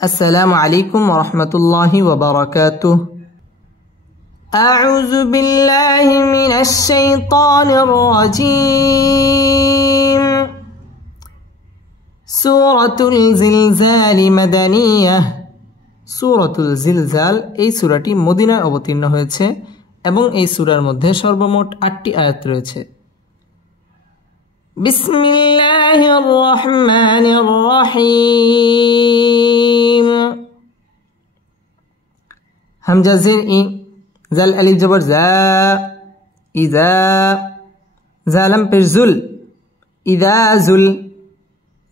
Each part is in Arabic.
السلام عليكم ورحمة الله وبركاته. أعوذ بالله من الشيطان الرجيم. سورة الزلزال مدنية. সূরাতুল জিলজাল এই সূরাটি মদিনায় অবতীর্ণ হয়েছে এবং এই সূরার মধ্যে সর্বমোট ৮টি আয়াত রয়েছে। বিসমিল্লাহির রহমানির রহিম। হামজা জের ই, জাল আলিফ জবর জা, ইযা, জালাম পেশ জুল, ইযা জুল,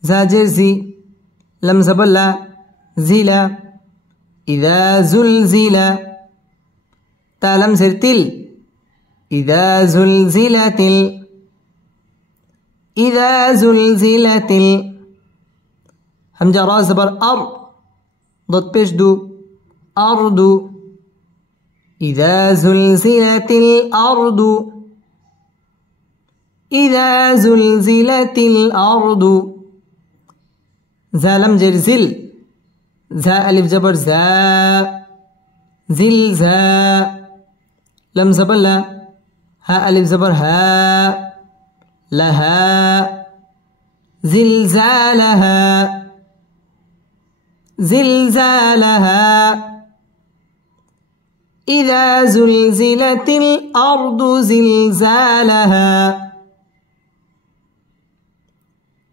জা জের জি, লাম জবর লা, জিলা, إذا زلزل، تالم زرتل، إذا زلزلت، إذا زلزلت، همجة را زبر أر، ضد پیش دو، أرض، إذا زلزلت الأرض، إذا زلزلت الأرض، زالم جرزل، زا ألف جبر زا، زلزا، لم زبر لا، ها ألف زبر ها، لها، زلزالها، زلزالها، إذا زلزلت الأرض زلزالها،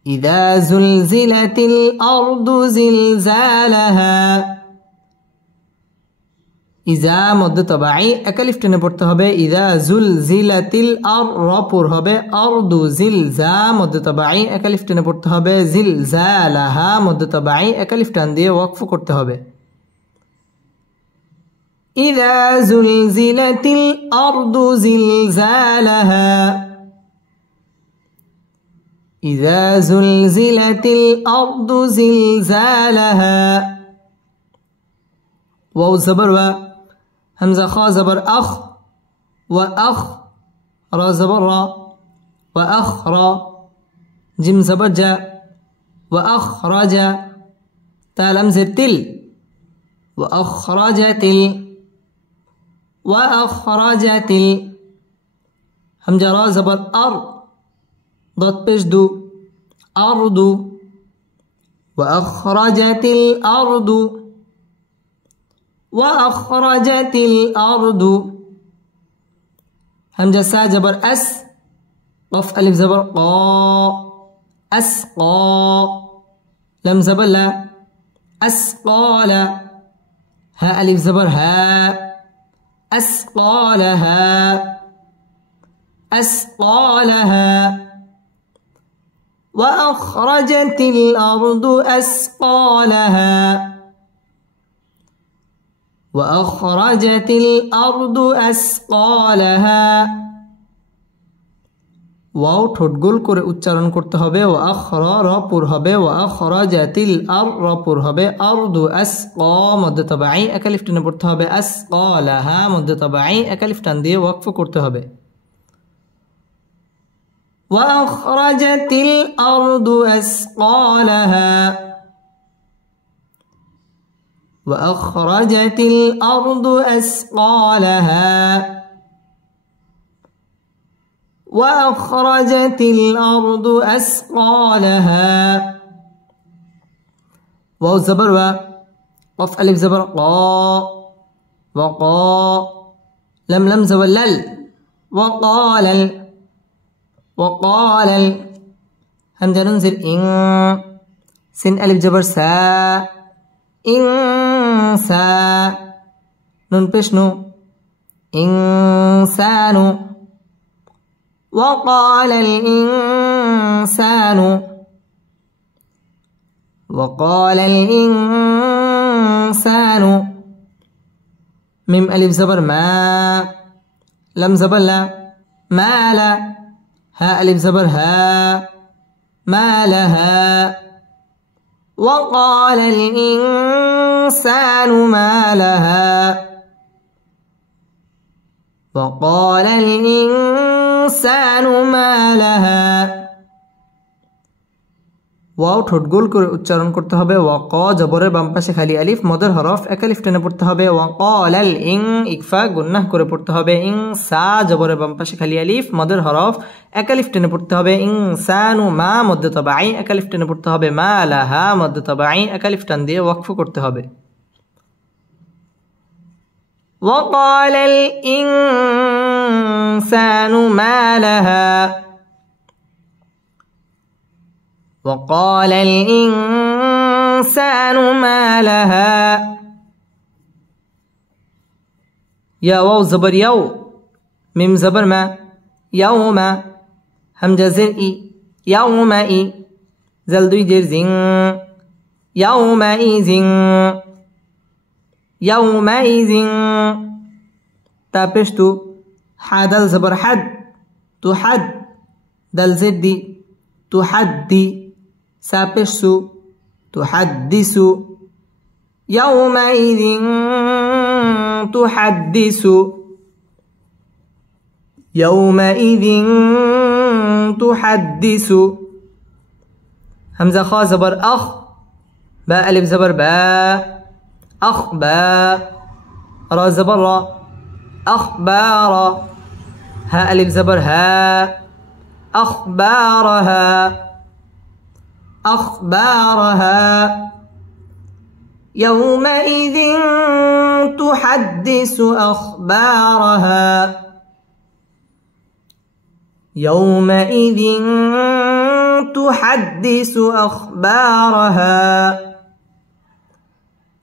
إذا زلزلت الأرض زلزالها। إذا مد طبعي أكلف টেনে পড়তে হবে। إذا زلزلت الأرض পড় হবে أرض زلزا مد طبعي أكلف টেনে পড়তে হবে। زلزالها مد طبعي أكلف টান দিয়ে ওয়াকফ করতে হবে। إذا زلزلت الأرض زلزالها، إذا زلزلت الأرض زلزالها. واو زبر و، همزة خا زبر أخ، وأخ، را زبر را، وأخرى، جيم زبر جا، وأخرج، تالم زر تل، وأخرجت، وأخرجت، همزة را زبر أر، ضد پیش دو، أرض، وأخرجت الأرض، وأخرجت الأرض، همجة سا جبر أس، قف ألف زبر قا، أسقى، لم زبر لا، أسقال، ها ألف زبر ها، أسقالها، أسقالها، وأخرجت الأرض أسقالها، وأخرجت الأرض أسقالها। ওয়াও ঠোঁট গোল করে উচ্চারণ করতে হবে। ওয়াখরা রা পুর হবে। ওয়াখরাজাতিল আর রা পুর হবে। আরদু আসকা মদ্দে তাবাঈ একালিফ টেনে পড়তে হবে। আসকালাহা মদ্দে তাবাঈ একালিফ টান দিয়ে ওয়াকফ করতে হবে। وأخرجت الأرض أثقالها، وأخرجت الأرض أثقالها، وأخرجت الأرض أثقالها. واو زبر و، قف ألف زبر قا، وقا، لم زبر لل، وقال، وقال، همزة ننزل إن، سين ألف جبر سا، إنسا، نون پیش نو، إنسان، وقال الإنسان، وقال الإنسان، ميم ألف زبر ما، لم زبر لا، ما لا، ها ألف زبر ها، ما لها، وقال الإنسان ما لها، وقال الإنسان ما لها، ওয়াও ঠোঁট গোল করে উচ্চারণ করতে হবে। ওয়া ক জবরের বাম পাশে খালি আলিফ মদের হরফ এক আলিফ টেনে পড়তে হবে। ওয়া ক্বালাল ইং ইকফা গুন্নাহ করে পড়তে হবে। ইং সা জবরের বাম পাশে খালি আলিফ মদের হরফ এক আলিফ টেনে পড়তে হবে। ইনসানু মা মদ্দ তাবাঈ এক আলিফ টেনে পড়তে হবে। মা লাহা মদ্দ তাবাঈ এক আলিফ টান দিয়ে ওয়াকফ করতে হবে। وقال الإنسان ما لها وقال الإنسان ما لها يا واو زبر يو ميم زبر ما يوم همزة زر إي يومئ زل دوي جر زين يومئذ يومئذ تابشتو حدل زبر حد تحد دل زدي تحدي سابشسو تحدث يومئذ تحدث يومئذ تحدث همزة خاء زبر أخ باء ألف زبر باء أخبار را زبر را أخبار ها ألف زبر ها أخبارها أخبارها يومئذ تحدث أخبارها يومئذ تحدث أخبارها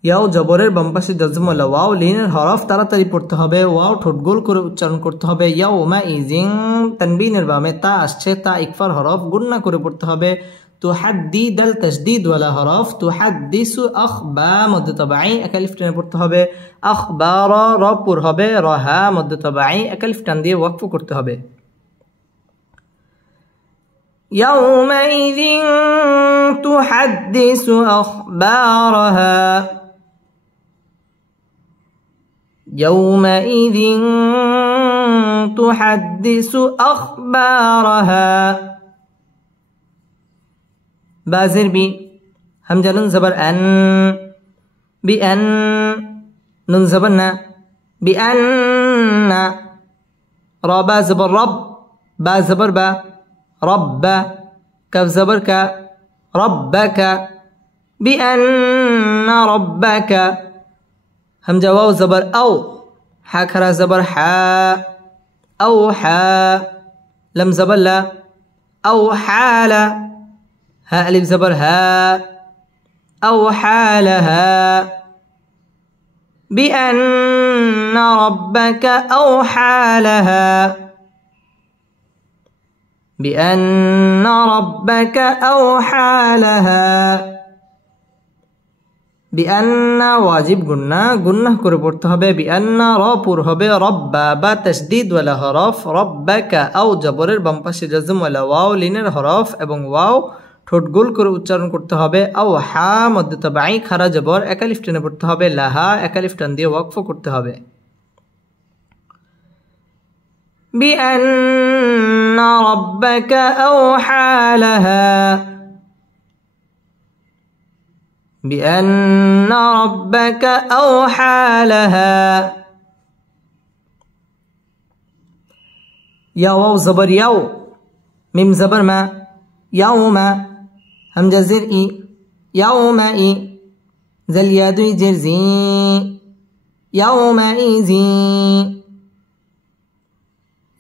ইয়াও জবরের বাম পাশে জজমলা ওয়াও লিনের হরফ তাড়াতাড়ি পড়তে হবে। ওয়াও ঠোঁট গোল করে উচ্চারণ করতে হবে। ইয়াউমাইযিন তানবিনের বামে তা আসছে, তা ইকফার হরফ গুন্না করে পড়তে হবে। তুহাদ্দি দাল তাসদীদ ওয়ালা হরফ তুহাদ্দিসু আখবা মদ্দ তাবাঈ এক আলিফ টেনে পড়তে হবে। আখবারা র পুর হবে, রহা মদ্দ তাবাঈ এক আলিফ টান দিয়ে ওয়াকফ করতে হবে। ইয়াউমাইযিন তুহাদ্দিসু আখবারাহা يومئذ تحدث أخبارها بازر بي همزة نون زبر أن بأن نون زبرنا بأن را با زبر رب با زبر با رب كف زبر ك ربك بأن ربك همزة واو زبر أو حا كرا زبر حا أو حا لم زبر لا أو حال ها ألف زبر ها أو حالها بأن ربك أوحى لها بأن ربك أوحى لها বিআন্না ওয়াজিব গুন্নাহ করে পড়তে হবে। বিআন্না র পুর হবে রব্বা বা তাসদীদ ওয়ালা হরফ রব্বাকা আও জবরের বাম পাশে জজম ওয়ালা ওয়াও লিনের হরফ এবং ওয়াও ঠোঁট গোল করে উচ্চারণ করতে হবে। আও হা মদ্দ তাবাঈ খারা জবর এক আলিফ টেনে পড়তে হবে। লাহা এক আলিফ টান দিয়ে ওয়াকফ করতে হবে। বিআন্না রাব্বাকা আওহা লাহা بأن ربك أوحى لها يا واو زبر يو ميم زبر ما يوم همزة زر إي يومئ زل ياد جر زي يومئذ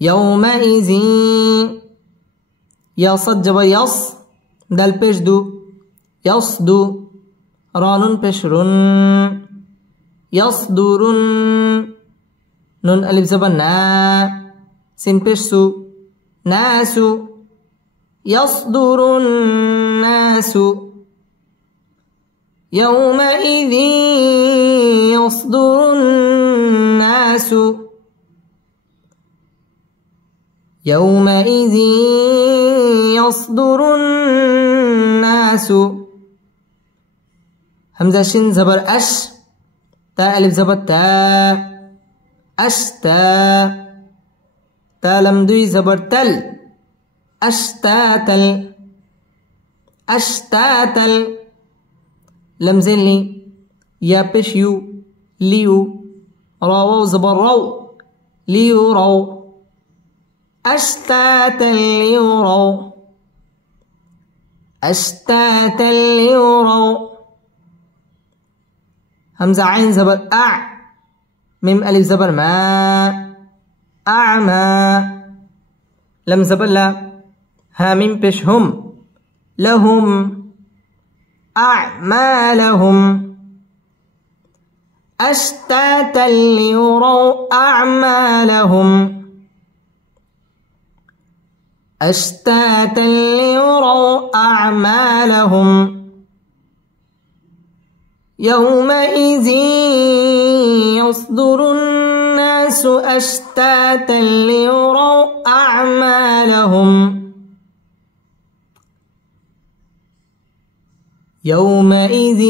يومئذ يا صد جبر يص دل پیش دو يصدو رانون پیشرون يصدرون نون ألف زبر نا سين پیشسو ناسو يصدر الناس يومئذ يصدر الناس يومئذ يصدر الناس همزة شين زبر أش تا ألف زبر تا أشتا تا لم دوي زبر تل أشتاتل أشتاتل لم زلي يا بش يو ليو راو زبر رو ليورو أشتاتا ليورو أشتاتا ليورو همزة عين زبر أع ميم ألف زبر ما أعمى لم زبر لا ها ميم بش هم لهم أعمالهم أشتاتا ليروا أعمالهم أشتاتا ليروا أعمالهم يومئذ يصدر الناس أشتاتا ليروا أعمالهم يومئذ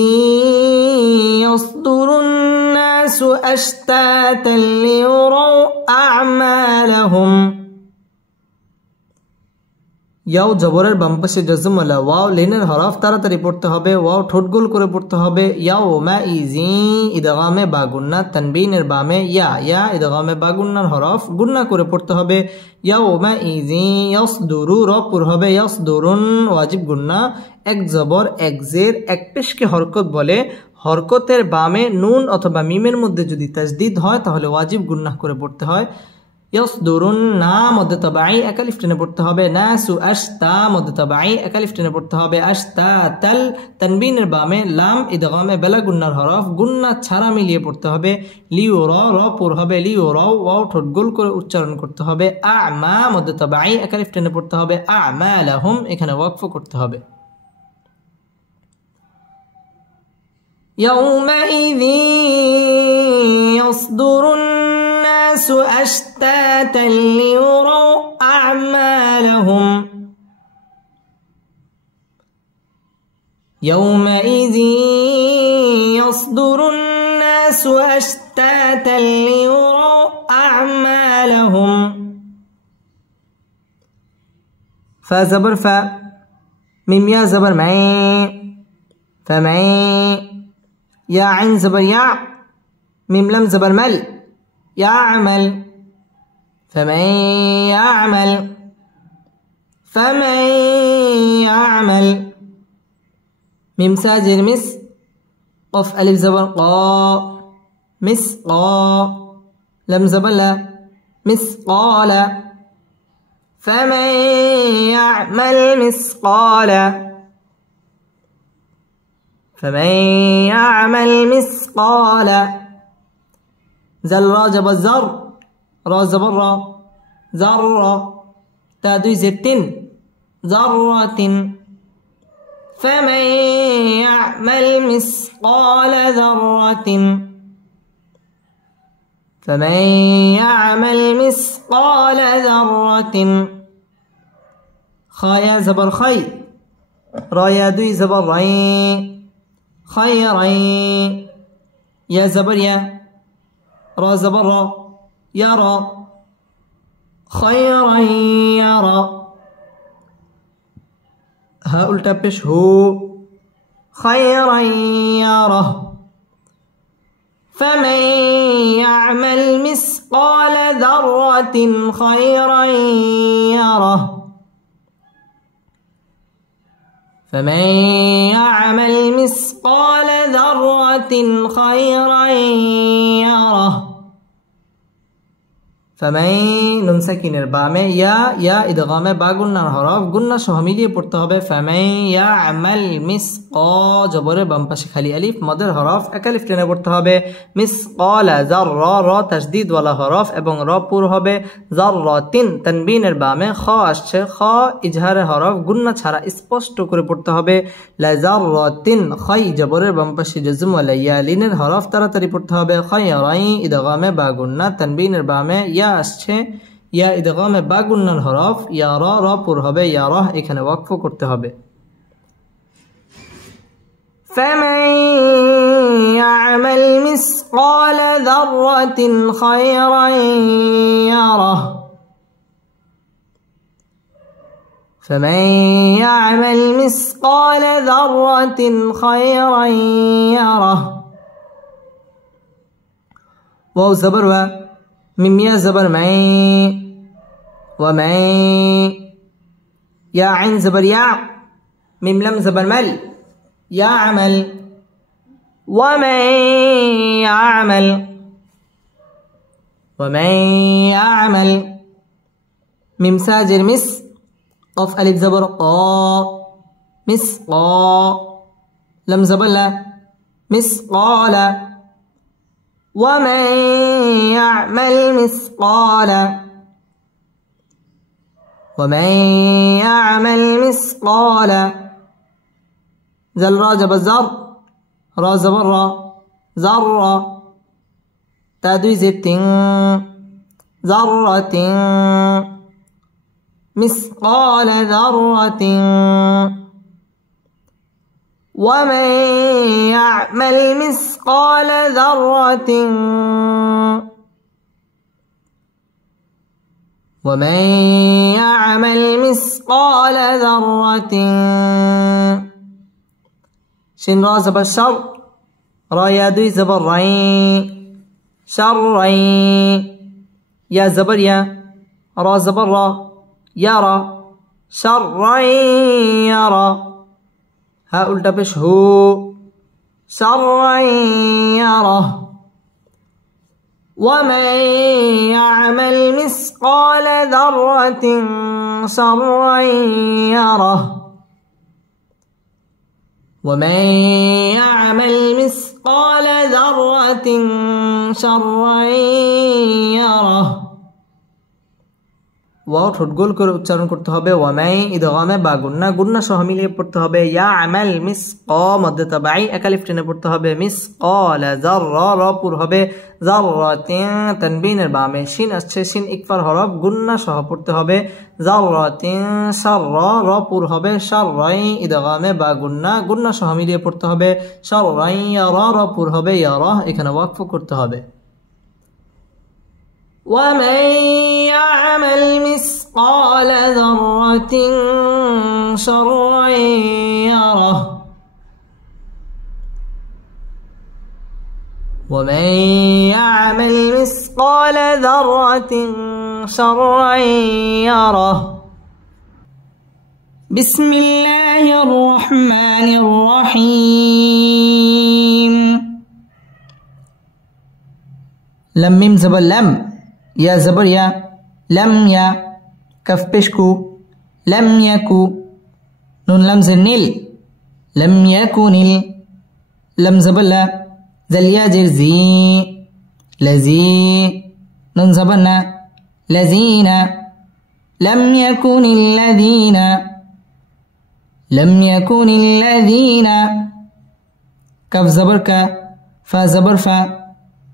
يصدر الناس أشتاتا ليروا أعمالهم ইয়াও জবরের বাম পাশে জজম ওয়ালা ওয়াও লাইনের হরফ তাড়াতাড়ি পড়তে হবে ওয়াও ঠোঁট গোল করে পড়তে হবে ইয়াউমাইজি ইদগামে বা গুন্না তানবিনের বামে ইয়া ইদগামে বা গুন্নার হরফ গুন্না করে পড়তে হবে ইয়াউমাইজি ইয়াসদুরু র পুর হবে ইয়াসদুরুন ওয়াজিব গুন্না এক জবর এক জের এক পেশকে হরকত বলে হরকতের বামে নুন অথবা মিমের মধ্যে যদি তাজদিদ হয় তাহলে ওয়াজিব গুন্না করে পড়তে হয় يصدرن مد طبيعي أكلف টেনে পড়তে হবে নাসু আশতা মদ তবাই একালিফ টেনে পড়তে হবে আশতাতাল তানবিনের বামে লাম ইদগামে বেলা গুন্নার হরফ গুন্না ছাড়া মিলিয়ে পড়তে হবে লিউরা র পুর হবে লিউরা ওয়াও ঠোঁট গোল করে উচ্চারণ করতে হবে আমা মদ তবাই একালিফ টেনে পড়তে হবে আমালাহুম এখানে ওয়াকফ করতে হবে يومئذ يصدر الناس أشتاتا ليروا أعمالهم يومئذ يصدر الناس أشتاتا ليروا أعمالهم فا زبر فا ميم يا زبر معي فمعي يا عين زبر يا ميم لم زبر مل يعمل فمن يعمل فمن يعمل ميم ساجر مس قف ألف زبر قا مسقا لم زبر لا مسقال فمن يعمل مسقال فمن يعمل مسقال زل را جبر زر را زبر را زر تا دوي زبتن ذرة فمن يعمل مثقال ذرة فمن يعمل مثقال ذرة خا يا زبر خي را يا دوي زبر ري خيرين يا زبر يا را زبر را يرى خيرا يرى ها التا پیش هو خيرا يره فمن يعمل مثقال ذرة خيرا يره فمن يعمل مثقال ذرة خيرا يره فمن নুন সাকিনের বামে ইয়া ইদগামে বা গুন্নার হরফ গুন্না সহ মিলিয়ে পড়তে হবে ফামান ইয়ামাল মিসকা জবরের বাম পাশে খালি আলিফ মদের হরফ একালিফ টেনে পড়তে হবে মিসকালা যাররা র তাসদীদ ওয়ালা হরফ এবং র পুর হবে যাররাতিন তানবিনের বামে খ আসছে খ ইজহারের হরফ গুন্না ছাড়া স্পষ্ট করে পড়তে হবে লা যাররাতিন খাই জবরের বাম পাশে জজম ওয়ালা ইয়া লিনের হরফ তাড়াতাড়ি পড়তে হবে খায়রাই ইদগামে বা গুন্না তানবিনের বামে ইয়া আসছে ইয়া ইদগামে বা গুন্নার হরফ ইয়া র পুর হবে ইয়া রাহ এখানে ওয়াকফ করতে হবে فمن يعمل مثقال ذرة خيرا يره فمن يعمل مثقال ذرة خيرا يره واو زبر و ميم يا زبر مي ومن يا عين زبر يا ميم لم زبر مل يعمل ومن يعمل ميم ساجر مس قف ألف زبر قا مسقا لم زبر لا مسقال ومن يعمل مثقال زل را جب زر را زبر را ذرة تادوي زتين ذرة مثقال ذرة ومن يعمل مثقال ذرة شين را زبر شر را يا دوي زبر رين شرين يا زبر يا را زبر را يرى شرين يرى ها उल्टा पेश हो شرا يره ومن يعمل مثقال ذرة شرا يره ومن يعمل مثقال ذرة شرا يره ওয়াও ঠোঁট গোল করে উচ্চারণ করতে হবে ওয়ামাই ইদগামে বা গুন্না গুন্না সহ মিলিয়ে পড়তে হবে ইয়া আমাল মিসকা মদ্দ তাবাই একালিফ টেনে পড়তে হবে মিসকাল যাররা রা পুর হবে যাররাতিন তানবিনের বামে শিন আসছে শিন ইকফার হরফ গুন্না সহ পড়তে হবে যাররাতিন শাররা রা পুর হবে শাররাই ইদগামে বা গুন্না গুন্না সহ মিলিয়ে পড়তে হবে শাররাই ইয়ারা রা পুর হবে ইয়ারা এখানে ওয়াকফ করতে হবে ومن يعمل مثقال ذرة شرا يره ومن يعمل مثقال ذرة شرا يره بسم الله الرحمن الرحيم لم ميم زبر لم يا زبر يا لم يا كف بشكو لم يكو نون لمز النيل لم يكن لم زبر لا ذل يا جرزي لزي نون زبرنا لذين لم يكن الذين كف زبر ك فا زبر فا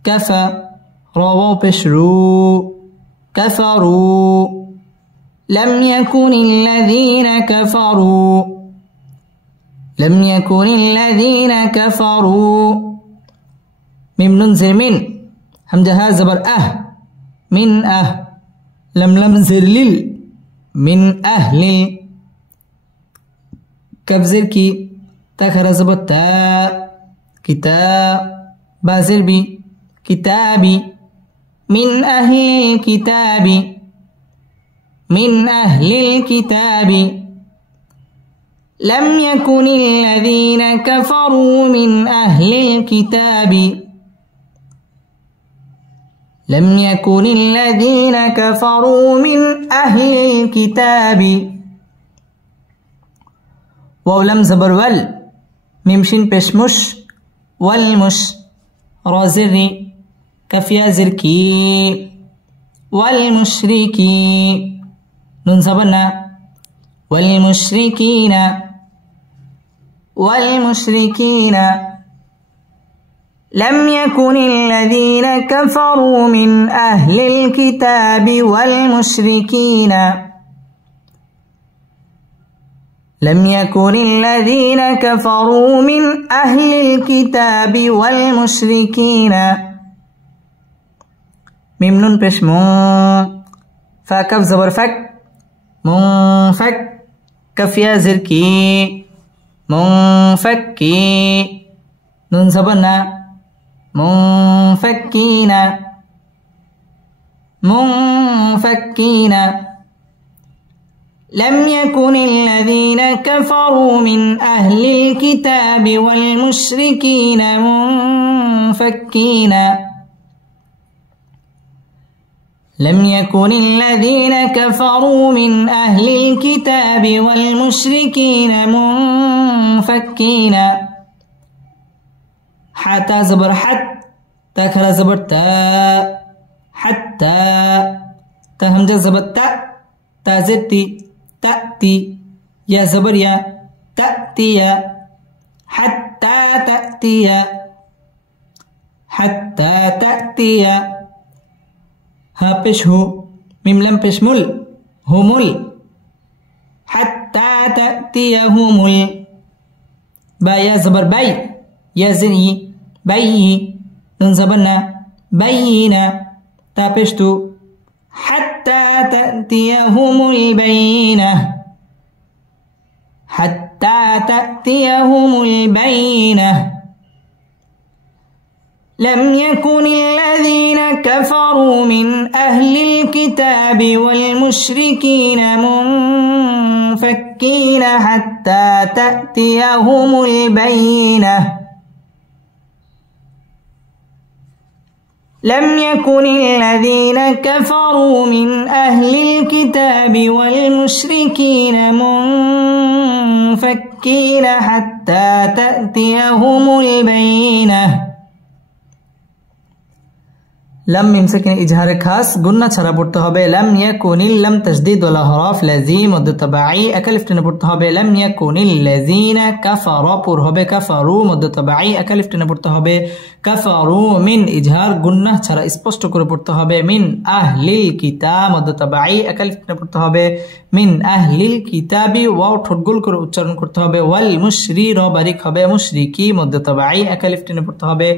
كفى راو بشرو كفروا لم يكن الذين كفروا ميم ننزل من همزة ها زبر من لم لمزر لل من أهل كف زر كي تاخر زبر تا كتاب بازر بي كتابي من أهل الكتاب لم يكن الذين كفروا من أهل الكتاب ولم زبر ول ميمشين بشمش والمش رازري كفيا زركي والمشركي نون زبرنا والمشركين لم يكن الذين كفروا من أهل الكتاب والمشركين لم يكن الذين كفروا من أهل الكتاب والمشركين ميم نون بش مون فا كف زبر فك منفك كف يا زركي منفكي نون زبرنا منفكين منفكين لم يكن الذين كفروا من أهل الكتاب والمشركين منفكين لم يكن الذين كفروا من أهل الكتاب والمشركين منفكين حتى زبر حت تاكل زبر تا حتى تهمجة زبر تا زدتي تأتي يا زبر يا تأتي حتى تأتي حتى تأتي ها پیش هو میم لم پیش مل همل حتى تأتيهم با يا زبر بي يا زني بي نون زبرنا بينا تا پیش تو حتى تأتيهم البينة حتى تأتيهم البينة لم يكن الذين كفروا من أهل الكتاب والمشركين منفكين حتى تأتيهم البينة لم يكن الذين كفروا من أهل الكتاب والمشركين منفكين حتى تأتيهم البينة لم মিমসাকিন ইজহারে খাস গুন্না ছাড়া পড়তে হবে লাম ইয়াকুনিল লাম তাসদীদ ওয়ালা হরফ লাযিম মদ্দ তাবাঈ একালিফ টেনে পড়তে হবে লাম ইয়াকুনিল লাযিনা কাফারা পুর হবে কাফারু মদ্দ তাবাঈ একালিফ টেনে পড়তে হবে কাফারু মিন ইজহার গুন্না ছাড়া স্পষ্ট করে পড়তে হবে মিন আহলিল কিতাব মদ্দ তাবাঈ একালিফ টেনে পড়তে হবে মিন আহলিল কিতাবি ওয়াও ঠোঁট গোল করে উচ্চারণ করতে হবে ওয়াল মুশরি র বারিক হবে মুশরিকি মদ্দ তাবাঈ একালিফ টেনে পড়তে হবে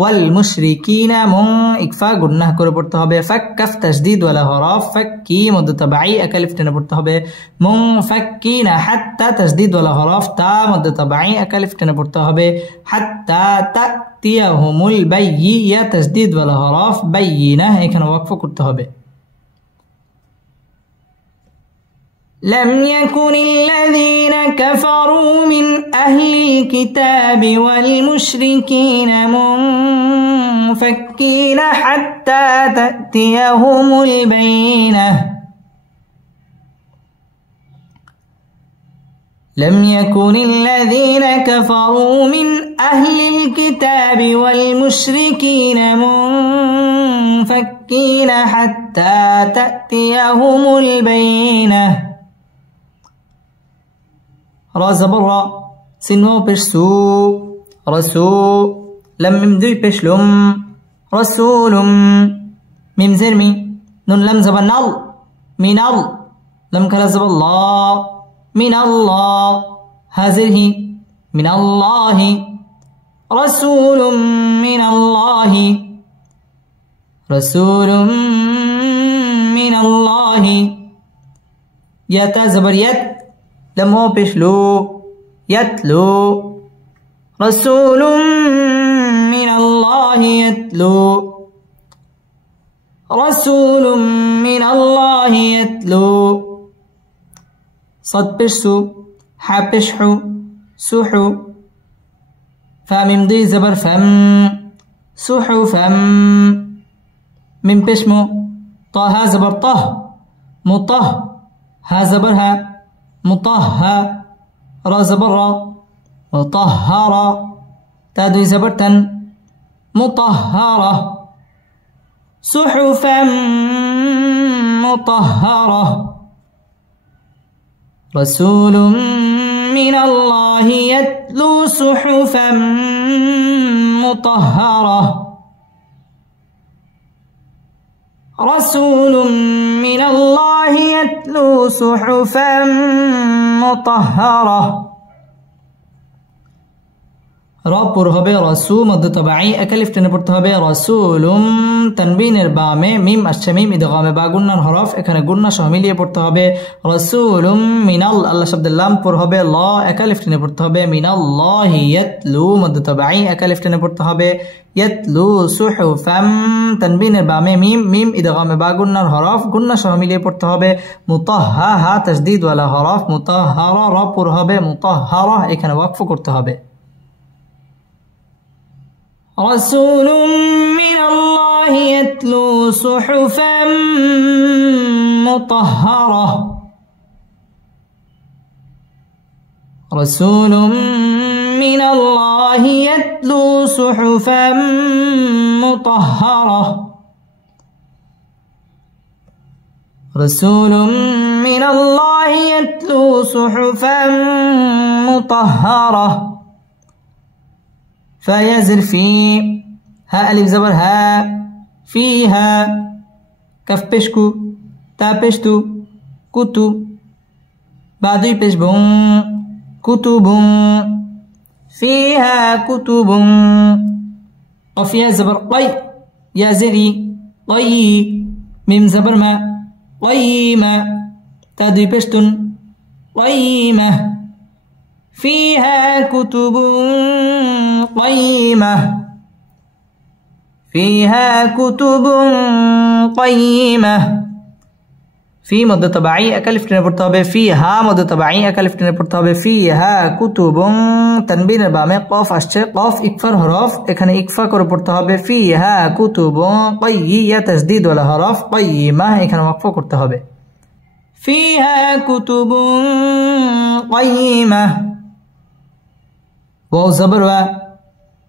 ওয়াল মুশরিকিনা মুন ইকফা গুন্নাহ করে পড়তে হবে ফাক কাফ তাসদীদ ওয়ালা হরফ ফাক্কি মদ্দ তাবাঈ একালিফ টেনে পড়তে হবে মুনফাক্কিনা হাত্তা তাসদীদ ওয়ালা হরফ তা মদ্দ তাবাঈ একালিফ টেনে পড়তে হবে হাত্তা তাতিয়াহুমুল বাইয়ি ইয়া তাসদীদ ওয়ালা হরফ বাইয়িনা এখানে ওয়াকফ করতে হবে لم يكن الذين كفروا من أهل الكتاب والمشركين منفكين حتى تأتيهم البينة لم يكن الذين كفروا من أهل الكتاب والمشركين منفكين حتى تأتيهم البينة را زبر را سنو پیش سو رسو لم میم دوی پیش لم رسولم میم زیر می نون لم زبر نل من ال لم کلا زبر الله من الله هذه من الله رسول من الله رسول من الله يتا زبر يت لم هو بشلو يتلو رسول من الله يتلو رسول من الله يتلو صد بشسو حا بشحو سحو فمن ضي زبر فم سحو فم من بشمو طه زبر طه مطه ها زبرها مطهى را زبر مطهر تادوي زبرتن مطهرة صحفا مطهرة رسول من الله يتلو صحفا مطهرة رسول من الله يتلو صحفا مطهرة র পুর হবে রসু মধ্য তবাই একা লিফ টেনে পড়তে হবে রসুলুম তানবিনের বামে মিম আসছে মিম ইদগামে বা গুন্নার হরফ এখানে গুন্না সহ মিলিয়ে পড়তে হবে রসুলুম মিনাল আল্লাহ শব্দের লাম পুর হবে ল একা লিফ টেনে পড়তে হবে মিনাল্লাহি ইয়াতলু মধ্য তবাই একা লিফ টেনে পড়তে হবে ইয়াতলু সুহুফাম তানবিনের বামে মিম মিম ইদগামে বা গুন্নার হরফ গুন্না সহ মিলিয়ে পড়তে হবে মুতাহহা তাসদীদ ওয়ালা হরফ মুতাহহারা র পুর হবে মুতাহহারা এখানে ওয়াকফ করতে হবে رسول من الله يتلو صحفا مطهرة رسول من الله يتلو صحفا مطهرة رسول من الله يتلو صحفا مطهرة فيزر في ها ألف زبر ها فيها كف بشكو تا بشتو كتو بعدي بشبون كتب فيها كتب وفيها زبر قي يا زري قي ميم زبر ما قيمة تادي بشتن قيمة فيها كتب قيمة فيها كتب قيمة في مد تبعي أكلف টেনে পড়তে হবে فيها مد تبعي أكلف টেনে পড়তে হবে فيها كتب তানবিনের বামে কফ আসছে কফ ইকফার হরফ এখানে ইকফা করে পড়তে হবে فيها كتب قيمة তাসদীদ ওয়ালা হরফ قيمة এখানে ওয়াকফ করতে হবে فيها كتب قيمة واو زبر و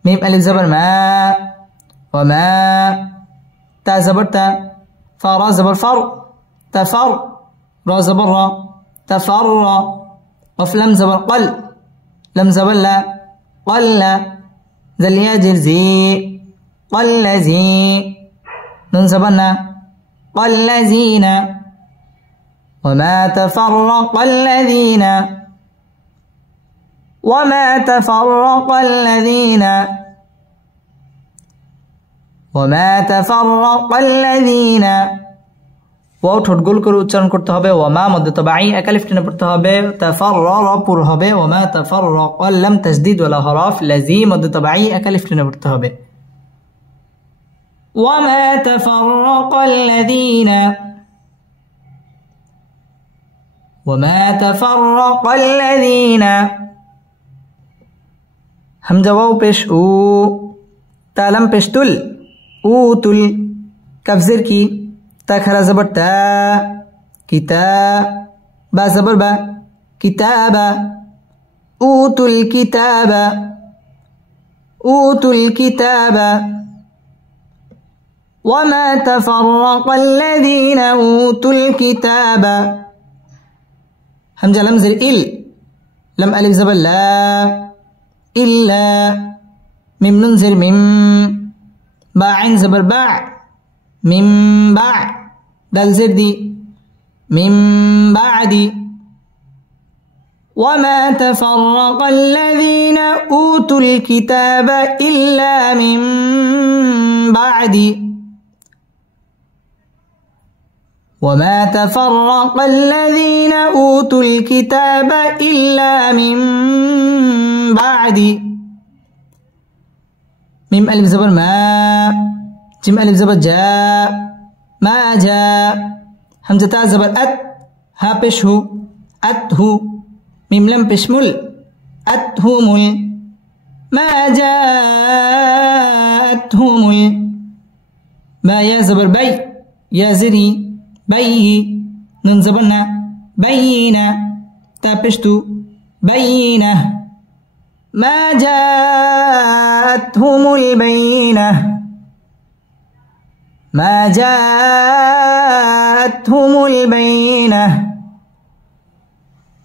ميم ألف زبر ما وما تا زبر تا فا را زبر فر تفر را زبر را تفر قف لم زبر قل لم زبر لا قل ذل ياجر زي قل زي نون زبرنا قل زين وما تفرق الذين وما تفرق الذين وما تفرق الذين ওয়াও ঠোঁট গোল করে উচ্চারণ করতে হবে ওয়ামা মধ্য তবাই একা লিফ টেনে পড়তে হবে তাফারর পুর হবে ওয়ামা তাফাররাক লাম তাসদীদ ওয়ালা হরফ লাজি মধ্য তবাই একা লিফ টেনে পড়তে হবে ওয়ামা তাফাররাক الذين وما تفرق الذين همزة واو پیش او تالم پیش تل او تل کفزر کی تا خرا زبر تا کتا با زبر با کتابا اوتوا الكتاب اوتوا الكتاب وما تفرق الذين اوتوا الكتاب همزة لم زر إل لم ألف زبر لا إلا ميم ننزر ميم باع زبر باع من باع دال زر دي من بعد وما تفرق الذين أوتوا الكتاب إلا من بعد وما تفرق الذين أوتوا الكتاب إلا من بعد ميم ألف زبر ما جيم ألف زبر جاء ما جاء همزة تا زبر أت ها پیش هو أت هو ميم لم پیش مل أت هو مل ما جاءتهم ما يا زبر بي يا زري بي نون زبرنا بينا تا پشتو بينة ما جاءتهم البينة ما جاءتهم البينة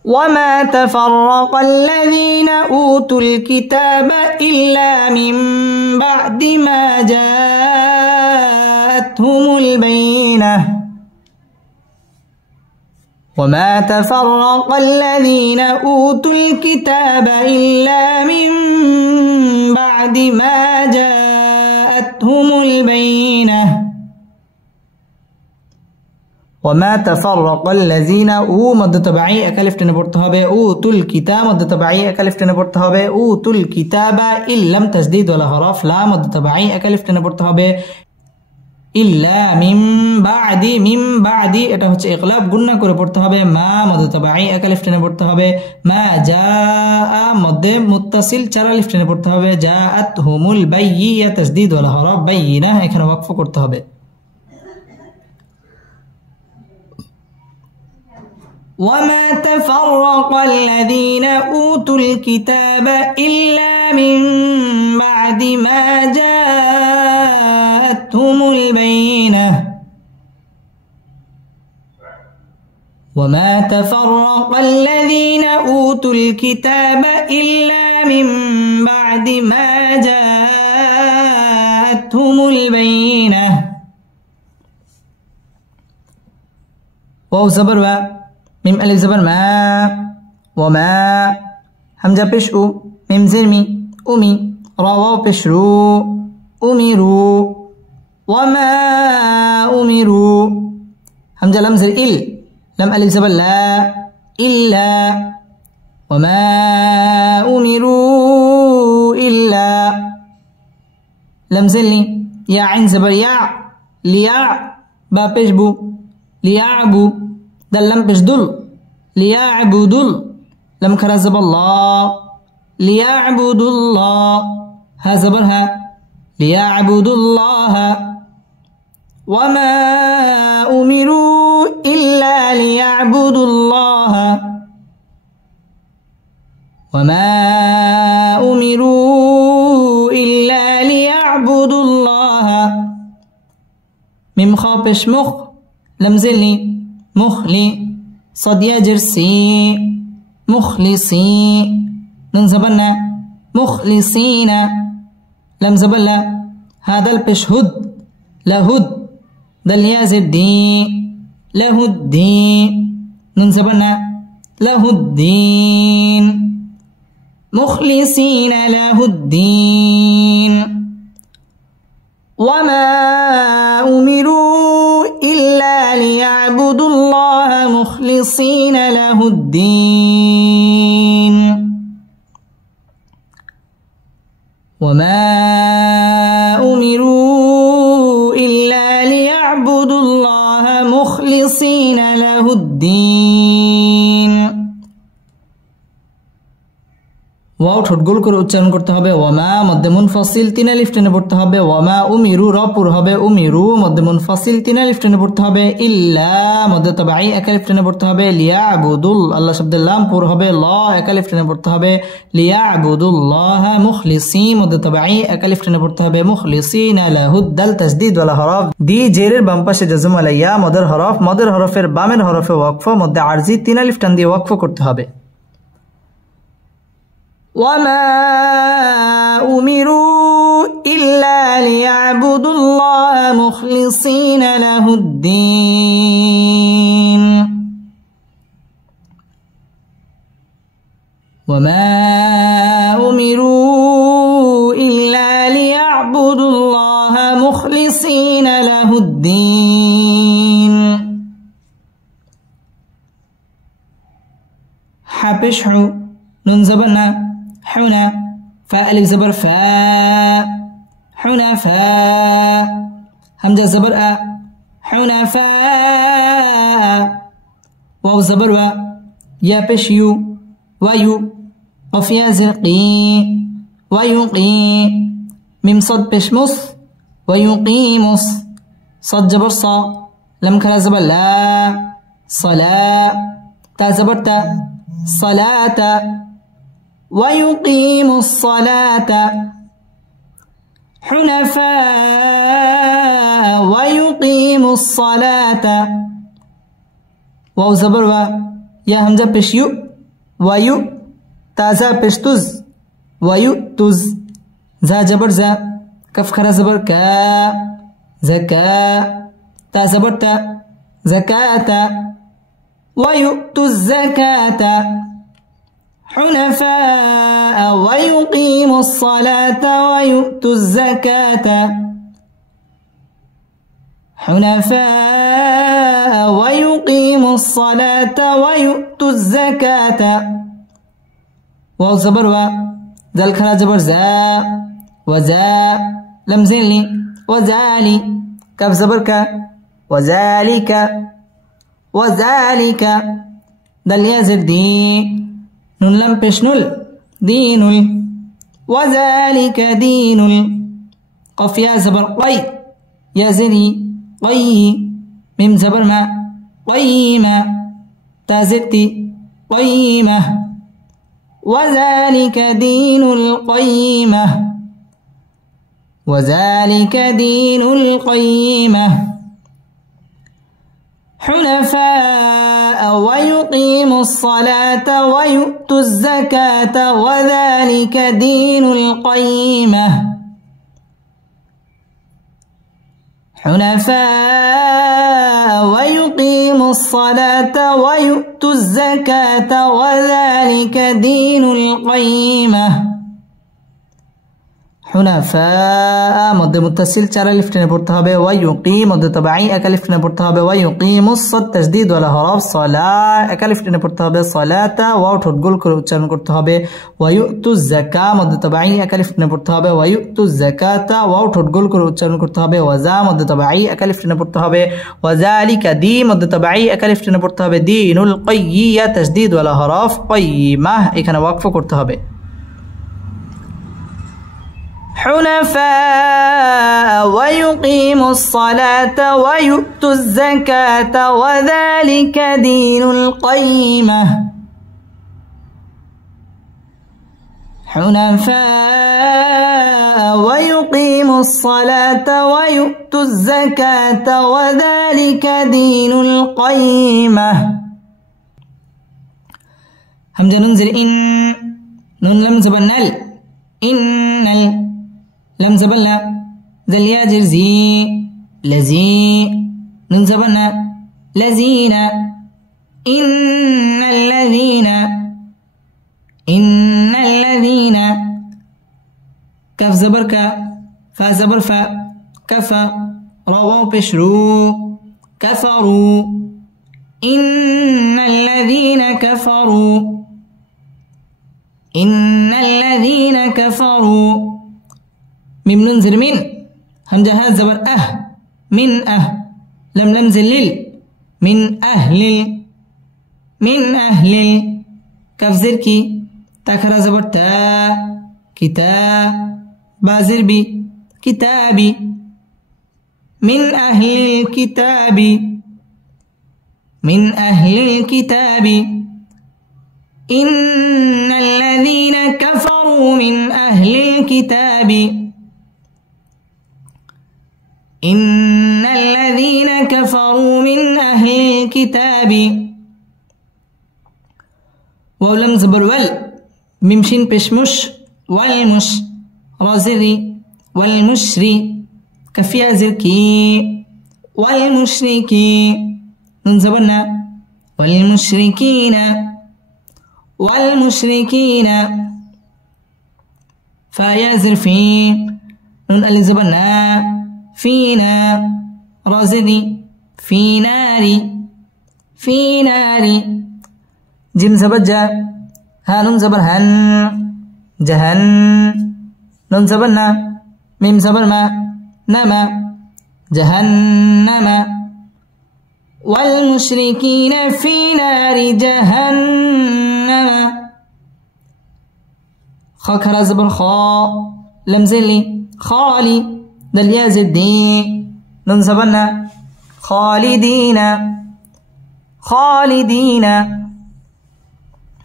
وما تفرق الذين أوتوا الكتاب إلا من بعد ما جاءتهم البينة وما تفرق الذين أوتوا الكتاب إلا من بعد ما جاءتهم البينة وما تفرق الذين مد تبعي أكلف تنبرت هبه أوتوا الكتاب مد تبعي أكلف تنبرت هبه أوتوا الكتاب إلم تشديد ولا حرف لا مد تبعي أكلف تنبرت هبه إلا من بعد এটা হচ্ছে ইকলাব গুণনা করে পড়তে হবে মা মদ তাবাঈ এক আলিফ টেনে পড়তে হবে মা জাআ মধ্যে মুত্তাসিল চার আলিফ টেনে পড়তে হবে জাআত হুমুল বাইয়্যা তাসদীদ ওয়াল হরফ বাইয়িনা এখানে ওয়াকফ করতে হবে وما تفرق الذين أوتوا الكتاب إلا من بعد ما جاءتهم البينة وما تفرق الذين أوتوا الكتاب إلا من بعد ما جاءتهم البينة واو زبر ميم ألف زبر ما وما همزة بش أو ميم زرمي أمي را واو بش رو أمروا وما أمروا همزة لم زر إل لم ألف زبر لا إلا وما أمروا إلا لم زلني يا عين زبر يا ليا با بش بو ليعبوا دلم بجدل ليعبدوا لم كرزب الله ليعبدوا الله ها زبرها ليعبدوا الله وما أمروا إلا ليعبدوا الله وما أمروا إلا ليعبدوا الله ميم خابش مخ لمزلني مخلي صد يجرسي مخلصي ننزبنا مخلصين لم زبلا هذا البشهد لهد دل يازدي له الدين ننزبنا له الدين مخلصين له الدين وما أمروا إلا ليعبدوا الله مخلصين له الدين وما أمروا إلا ليعبدوا الله مخلصين له الدين ওয়াও ঠোঁট গোল করে উচ্চারণ করতে হবে ওয়ামা মধ্যে মুনফাসিল তিন আলিফ টেনে পড়তে হবে ওয়ামা উমিরু র পুর হবে উমিরু মধ্যে মুনফাসিল তিন আলিফ টেনে পড়তে হবে ইল্লা মধ্যে তাবাঈ এক আলিফ টেনে পড়তে হবে লিয়াবুদুল আল্লাহ শব্দের লাম পুর হবে ল এক আলিফ টেনে পড়তে হবে লিয়াবুদুল্লাহ মুখলিসি মধ্যে তাবাঈ এক আলিফ টেনে পড়তে হবে মুখলিসিনা লাহু দাল তাসদীদ ওয়ালা হরফ দি জেরের বাম পাশে জাজম আলাইয়া মদের হরফের বামের হরফে ওয়াকফ মধ্যে আরজি তিন আলিফ টান দিয়ে ওয়াকফ করতে হবে وما أمروا إلا ليعبدوا الله مخلصين له الدين وما أمروا إلا ليعبدوا الله مخلصين له الدين حبشحو ننزبنا حنا فاء ألف زبر فاء حنفاء همزة زبر أ حنفاء واو زبر و يا بش يو ويو قف يا زرقي ويقي ميم صد بش مص ويقيمص صد جبر صا لم كلا زبر لا صلاة تا زبر تا صلاة ويقيم الصلاة حنفاء ويقيم الصلاة واو زبر و يا همزة بشيو ويو تازا بشتز ويؤتز زا جبر زا كف خرا زبر كا زكاة تا زبر تا زكاة ويؤتوا الزكاة حنفاء ويقيموا الصلاة ويؤتوا الزكاة حنفاء ويقيموا الصلاة ويؤتوا الزكاة. واو زبر و ذل خرا زبر زا وزا لم زلي وذالي كاف زبر كا وذلك وذلك دل يزر دي نون لم بشنل دين وذلك دين قف يا زبر قي يزري قي ميم زبر ما قيمة تازرتي قيمة وذلك دين القيمة وذلك دين القيمة حنفاء ويقيموا الصلاة ويؤتوا الزكاة وذلك دين القيمة حنفاء ويقيموا الصلاة ويؤتوا الزكاة وذلك دين القيمة. حنفاء مد متصل 4 الف টেনে পড়তে হবে ويقيم مد তবাই 1 الف টেনে পড়তে হবে ويقيم الصاد تشديد ولا حرف صلاة 1 الف টেনে পড়তে হবে صلاة ওয়াও ঠোঁট গোল করে উচ্চারণ করতে হবে ويؤتوا الزكاة مد তবাই 1 الف টেনে পড়তে হবে ويؤتوا الزكاة ওয়াও ঠোঁট গোল করে উচ্চারণ করতে হবে وذا مد তবাই 1 الف টেনে পড়তে হবে وذلك دي مد তবাই 1 الف টেনে পড়তে হবে دين القية تشديد ولا حرف قيمة এখানে ওয়াকফ করতে হবে حنفاء ويقيموا الصلاة ويؤتوا الزكاة وذلك دين القيمة حنفاء ويقيموا الصلاة ويؤتوا الزكاة وذلك دين القيمة. همزة ننزل إن نون لم زبنل إن لم زبلنا ذل ياجر زي لزي نون زبلنا لزين إن الذين كف زبر كا فا زبر فا كفا رواه بشرو كفروا إن الذين كفروا ميم ننزل من همزة ها زبر من لم ننزل من أهل كف زركي تاكرا زبر تا كتاب بازر بي كتابي من أهل الكتاب إن الذين كفروا من أهل الكتاب إن الذين كفروا من أهل الكتاب ولم زبر وال ممشين بشمش والمش رازري والمشري كفيا زركي والمشركي ننزبرنا والمشركين فيازر في نون الزبرنا فينا رازدي في ناري جيم زبر جا ها نون زبر هن جهن نون زبرنا ميم زبر ما نما جهنم والمشركين في نار جهنم خاكرا زبر خا لم زلي خالي دل يازدي نون زبرنا خالدين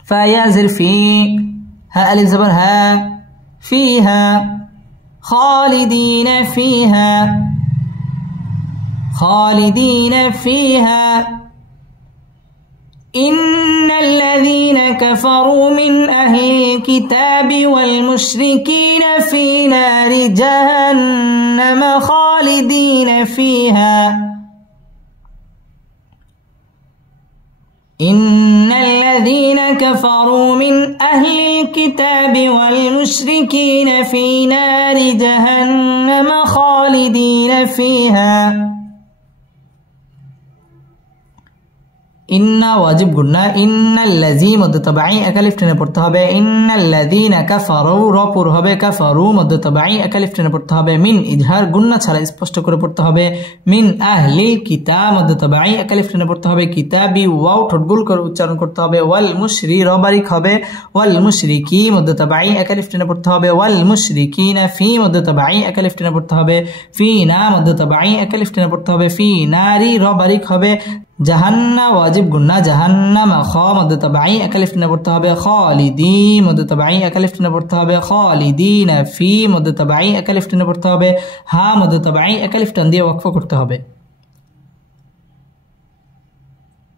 فيازر في ها ألف زبر ها فيها خالدين فيها إن الذين كفروا من أهل الكتاب والمشركين في نار جهنم خالدين فيها إن الذين كفروا من أهل الكتاب والمشركين في نار جهنم خالدين فيها ইন্না ওয়াজিব গুন্না ইন্নাল্লাযী মধ্য তাবাঈ একালিফ টেনে পড়তে হবে ইন্নাল্লাযীনা কাফারু রপুর হবে কাফারু মধ্য তাবাঈ একালিফ টেনে পড়তে হবে মিন ইজহার গুন্না ছাড়া স্পষ্ট করে পড়তে হবে মিন আহলিল কিতাব মধ্য তাবাঈ একালিফ টেনে পড়তে হবে কিতাবি ওয়াও ঠোঁট গোল করে উচ্চারণ করতে হবে ওয়াল মুশরি রবারিক হবে ওয়াল মুশরিকি মধ্য তাবাঈ একালিফ টেনে পড়তে হবে ওয়াল মুশরিকিনা ফি মধ্য তাবাঈ একালিফ টেনে পড়তে হবে ফি না মধ্য তাবাঈ একালিফ টেনে পড়তে হবে ফি নারি রবারিক হবে জাহান্না ওয়াজিব গুন্না জাহান্নাম খ মধ্য তাবাঈ একালিফ টেনে পড়তে হবে খালিদি মধ্য তাবাঈ একালিফ টেনে পড়তে হবে খালিদিনা ফি মধ্য তাবাঈ একালিফ টেনে পড়তে হবে হা মধ্য তাবাঈ একালিফ টান দিয়ে ওয়াকফ করতে হবে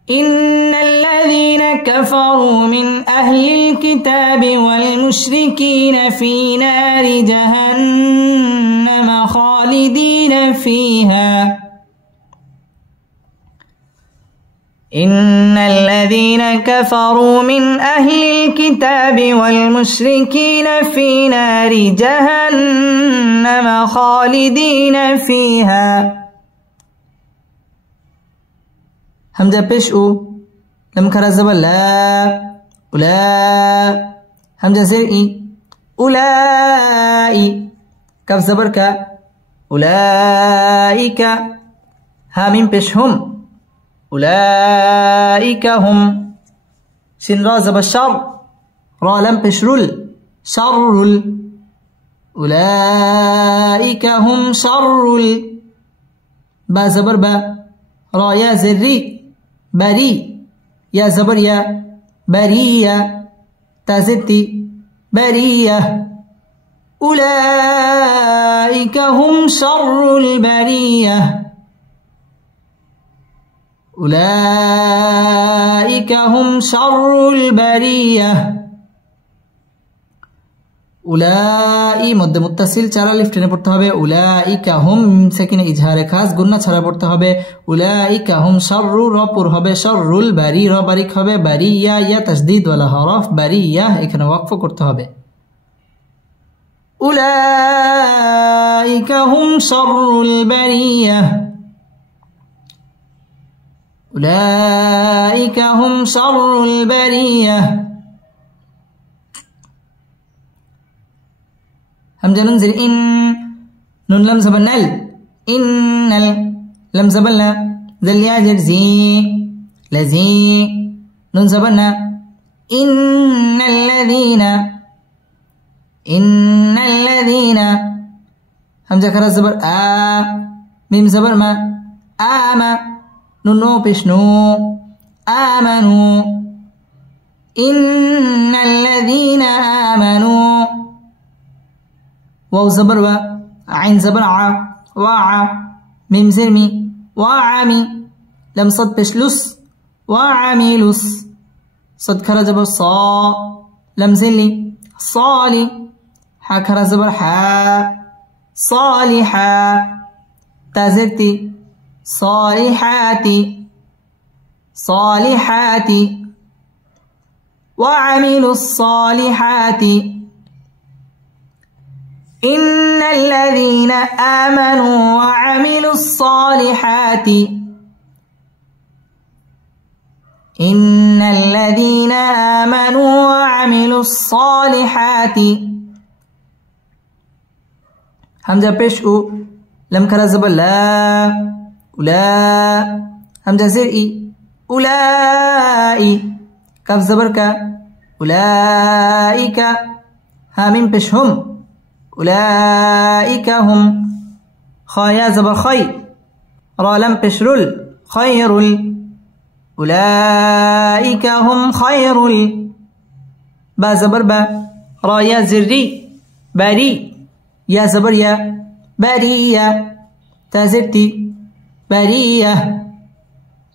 ইন্নাল্লাযীনা কাফারু মিন আহলিল কিতাবি ওয়াল মুশরিকিনা ফি নারি জাহান্নাম খালিদিনা ফিহা إن الذين كفروا من أهل الكتاب والمشركين في نار جهنم خالدين فيها همزة بيش أو لم كرزب لا أولا همزة زرئي أولئي كف زبرك أولئك هامين بيش هم أولئك هم شن را زب الشر را لم بشرل شر أولئك هم شر با زبر با را يا زري بري يا زبر يا برية تازتي برية أولئك هم شر البرية أولئك هم شر البرية أولئي مد متصل চার আলিফ টেনে পড়তে হবে أولئك هم সেখানে ইজহারে খাস গুন্না ছাড়া পড়তে হবে أولئك هم شر রপুর হবে শররুল বারি রবারিক হবে বারিয়া ইয়া তাসদীদ ওয়ালা হরফ বারিয়া এখানে ওয়াকফ করতে হবে أولئك هم شر البرية أولئك هم شر البرية همزة ننزل إن نون لم زبل إن لم زبلنا ذل ياجر زي لزي نون زبلنا إن الذين همزة كرا زبر ميم زبر ما آما نونو بشنو آمنوا إن الذين آمنوا واو زبر و عين زبر ع وع ميم زرمي وعمي لم صد بشلس وعملس صد كرا زبر صا لم زلي صالي حا كرا زبر حا صالحا تازرتي صالحات وعملوا الصالحات إن الذين آمنوا وعملوا الصالحات إن الذين آمنوا وعملوا الصالحات همزة بشؤ لم كرزب لا أولا همزة زرئي أولئي كف زبرك أولئك هامين بشهم أولئك هم خايا زبر خي را لم بشرل خير أولئك هم خير با زبر با را يا زري بري يا زبر يا برية تازرتي برية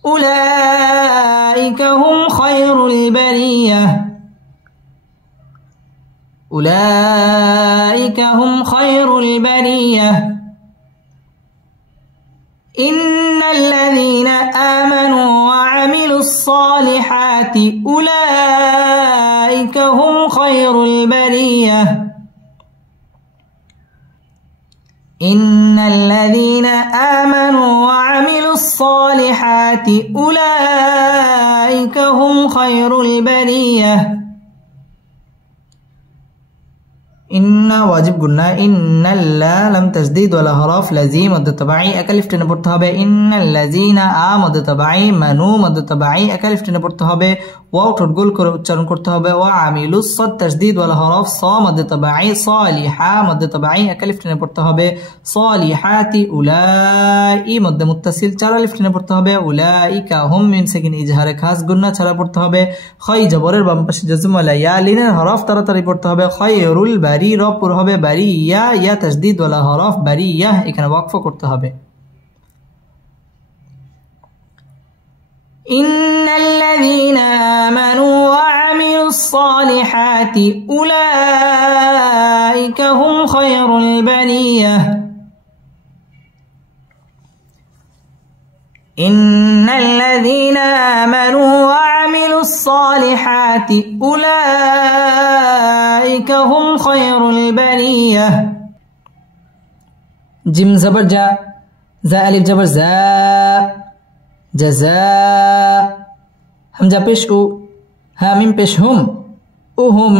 أولئك هم خير البرية أولئك هم خير البرية إن الذين آمنوا وعملوا الصالحات أولئك هم خير البرية إن الذين آمنوا وعملوا الصالحات أولئك هم خير البرية إن واجب قلنا إن لم تجديد ولا حرف لازم مد تبعي أكلف টেনে পড়তে হবে إن الذين مد تبعي منو مد تبعي أكلف টেনে পড়তে হবে ওয়াও ঠোঁট গোল করে উচ্চারণ করতে হবে وعملوا الصاد تجديد ولا حرف صا مد تبعي صالحا مد تبعي أكلف টেনে পড়তে হবে صالحات أولئك مد متصل 4 আলিফ টেনে পড়তে হবে أولئك هم মিম সাকিন ইজহারে খাস গুন্না ছাড়া পড়তে হবে খই জবরের বাম পাশে জজম ওয়ালা ইয়া লিনের হরফ তাড়াতাড়ি পড়তে হবে খায়রুল বারি র পুর হবে বারিয়া ইয়া তাজদীদ ওয়ালা হরফ বারিয়া এখানে ওয়াকফ করতে হবে ইন্নাল্লাযীনা আমানু ওয়া আমিলুস সালিহাতি উলাইকা হুম খায়রুল বারিয়া ইন্নাল্লাযীনা আমানু ওয়া আমিলুস সালিহাতি উলাইকা হুম খায়রুল বারিয়া জিম জবর জা জা আলিফ জবর জা জাযা হামজা পেশ উ হা মিম পেশ হুম উহুম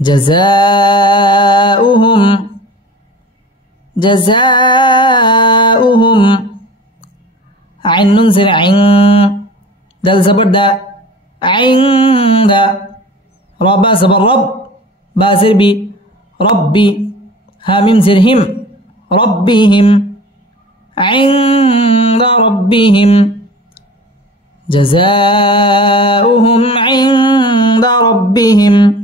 জাযাউহুম জাযাউহুম আইন নুন জের আইন দাল জবর দা আইন দা রা বা জবর রব বা জের বি রব্বি হা মিম জের হিম রব্বিহিম عند ربهم جزاؤهم عند ربهم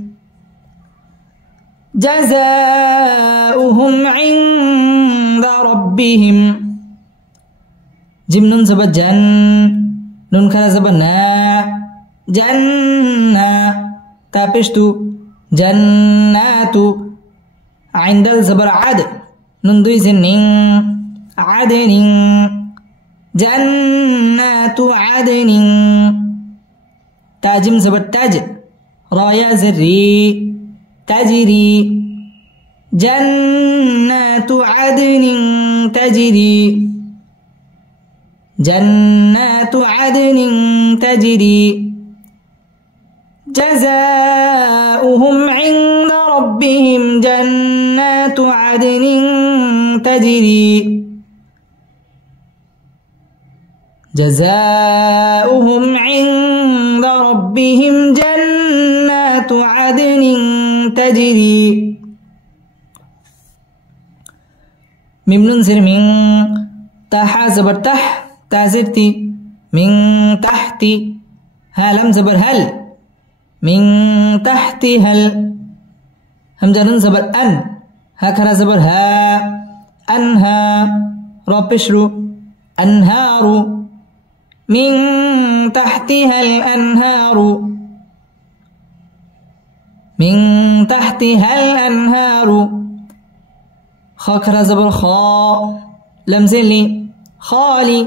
جزاؤهم عند ربهم جيم نون زبر جن نون خرا زبر نا جنة تابشتو جنات عند الزبر عد نون دوي زنين عدن جنات عدن تاجم زبر تاج رايا زري تجري جنات عدن تجري جنات عدن تجري جزاؤهم عند ربهم جنات عدن تجري جزاؤهم عند ربهم جنات عدن تجري ميم نون زر من تحا زبر تح تازرتي من تحتي ها لم زبر هل من تحت هل همزة نون زبر أن هكذا زبر ها أنها ربشرو أنهار من تحتها الأنهار من تحتها الأنهار خاكرا زبر خا لمزلي خالي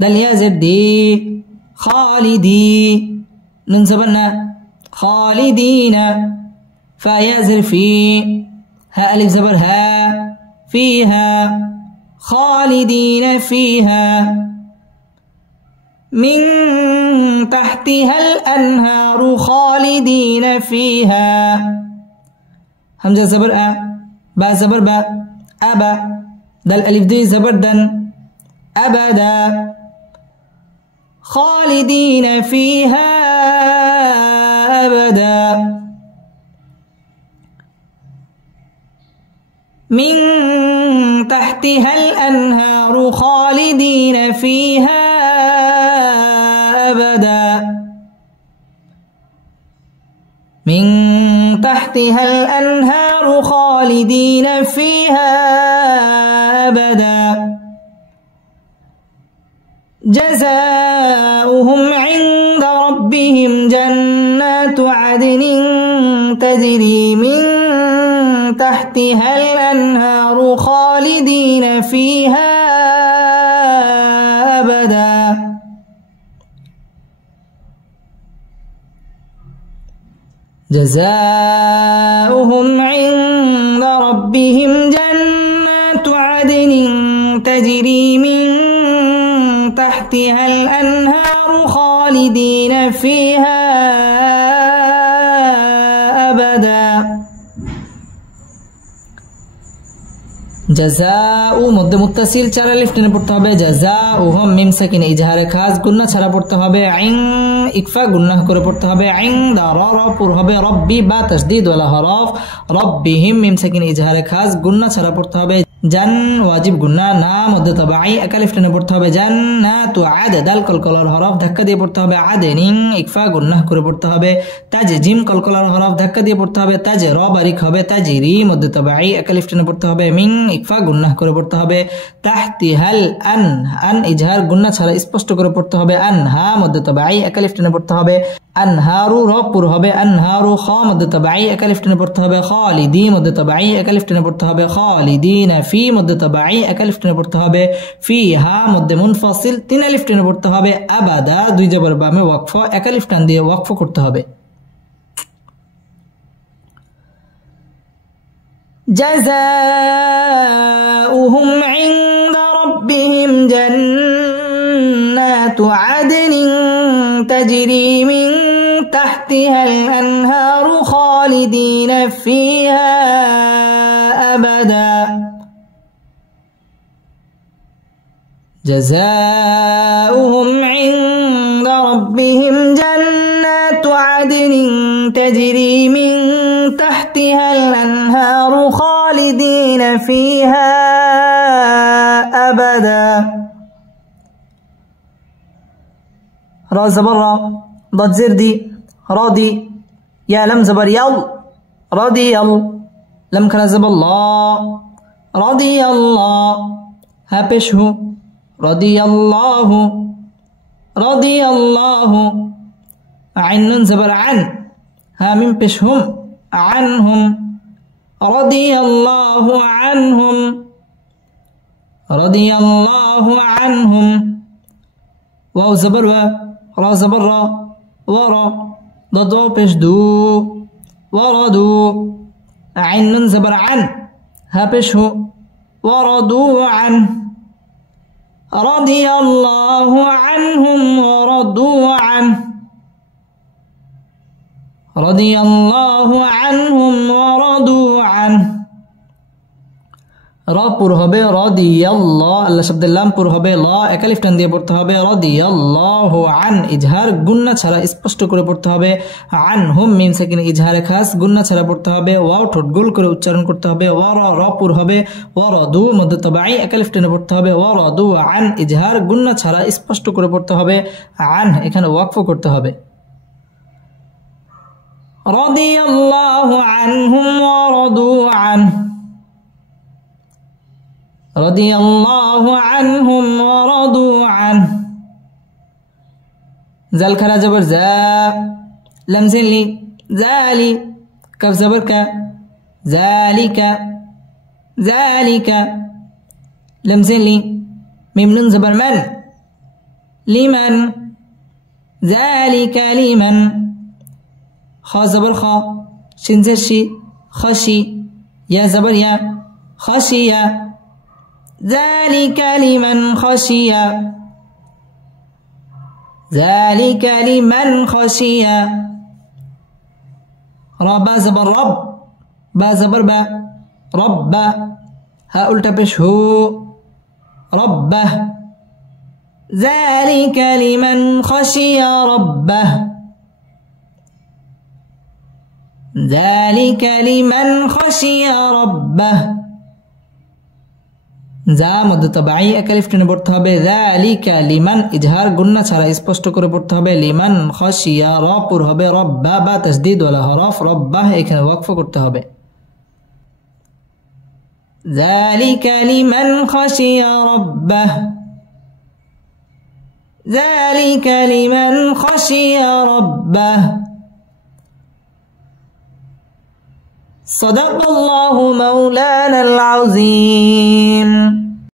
دل يا زبدي خالدي ننزبنا خالدين فيا زرفي ها ألف زبر ها فيها خالدين فيها من تحتها الأنهار خالدين فيها همزة زبر أ با زبر با أبا دل ألف دي زبر دن أبدا خالدين فيها أبدا من تحتها الأنهار خالدين فيها أبدا من تحتها الأنهار خالدين فيها أبدا جزاؤهم عند ربهم جنات عدن تجري من تحتها الأنهار خالدين فيها أبدا جزاؤهم عند ربهم جنات عدن تجري من تحتها الأنهار خالدين فيها أبدا জাযাউ মধ্যে মুত্তাসিল চার আলিফ টেনে পড়তে হবে জাযাউহুম মিম সাকিন ইজহারে খাস গুন্না ছাড়া পড়তে হবে আইন ইকফা গুন্না করে পড়তে হবে আইন দা র র পুর হবে রব্বি বা তাসদীদ ওয়ালা হরফ রব্বিহিম মিম সাকিন ইজহারে খাস গুন্না ছাড়া পড়তে হবে জান ওয়াজিব গুন্না না মধ্যে তাবাই এক আলিফ টেনে পড়তে হবে জান্নাতু আদ দাল কলকলার হরফ ধাক্কা দিয়ে পড়তে হবে আদেনিন ইকফা গুন্না করে পড়তে হবে তাজ জিম কলকলার হরফ ধাক্কা দিয়ে পড়তে হবে তাজ র বারিক হবে তাজরি মধ্যে তাবাই এক আলিফ টেনে পড়তে হবে মিন ইকফা গুন্না করে পড়তে হবে তাহতিহাল আন ইজহার গুন্না ছাড়া স্পষ্ট করে পড়তে হবে আনহা মধ্যে তাবাই এক আলিফ টেনে পড়তে হবে আনহারু র পুর হবে আনহারু খ মধ্যে তাবাই এক আলিফ টেনে পড়তে হবে খালিদি মধ্যে তাবাই এক আলিফ টেনে পড়তে হবে খালিদিন ফি মধ্যে তাবাই এক আলিফ টেনে পড়তে হবে ফিহা মধ্যে মুনফাসিল তিন আলিফ টেনে পড়তে হবে আবাদা দুই জবর বামে ওয়াকফ এক আলিফ টান দিয়ে ওয়াকফ করতে হবে جزاؤهم عند ربهم جنات عدن تجري من تحتها الأنهار خالدين فيها أبدا جزاؤهم عند ربهم جنات عدن تجري من تحتها الأنهار خالدين فيها أبدا را زبر ضد زردي راضي يا لم زبر يل رضي لم كلا زبر الله رضي الله ها بشه رضي الله عين زبر عن ها من بشهم عنهم رضي الله عنهم واو زبر را زبر ورا ضد بش دو وردوا عين زبر عن ها بشه ورضوا عنه رضي الله عنهم ورضوا عنه رضي الله عنهم ورضوا عنه রা পুর হবে রাদিয়াল্লাহ আল্লাহ শব্দের লাম পুর হবে লা এক আলিফ টান দিয়ে পড়তে হবে রাদিয়াল্লাহু আন ইজহার গুন্না ছাড়া স্পষ্ট করে পড়তে হবে আনহুম মিম সাকিন ইজহারে খাস গুন্না ছাড়া পড়তে হবে ওয়াও ঠোঁট গোল করে উচ্চারণ করতে হবে রা পুর হবে ওয়ারাদু মধ্য তাবাই এক আলিফ টানে পড়তে হবে ওয়ারাদু আন ইজহার গুন্না ছাড়া স্পষ্ট করে পড়তে হবে আন এখানে ওয়াকফ করতে হবে রাদিয়াল্লাহু আনহুম ওয়ারাদু আনহু رضي الله عنهم ورضوا عنه زال كرا زبر زا لمزين لي زالي كف زبر ك ذلك لمزين لي ميم نون زبر من لمن ذلك لمن خا زبر خا شين زر شي خشي يا زبر يا خشية ذلك لمن خشي رب زبر رب با زبر با رب ها قلت بش هو ربه ذلك لمن خشي ربه যা মধ্য তাবাই এক আলিফ টেনে পড়তে হবে যালিকা লিমান ইজহার গুন্না ছাড়া স্পষ্ট করে পড়তে হবে লিমান খাশিয়া রা পুর হবে রব্বা বা তাসদীদ ওয়ালা হরফ রব্বাহ এখানে ওয়াকফ করতে হবে যালিকা লিমান খাশিয়া রব্বাহ صدق الله مولانا العظيم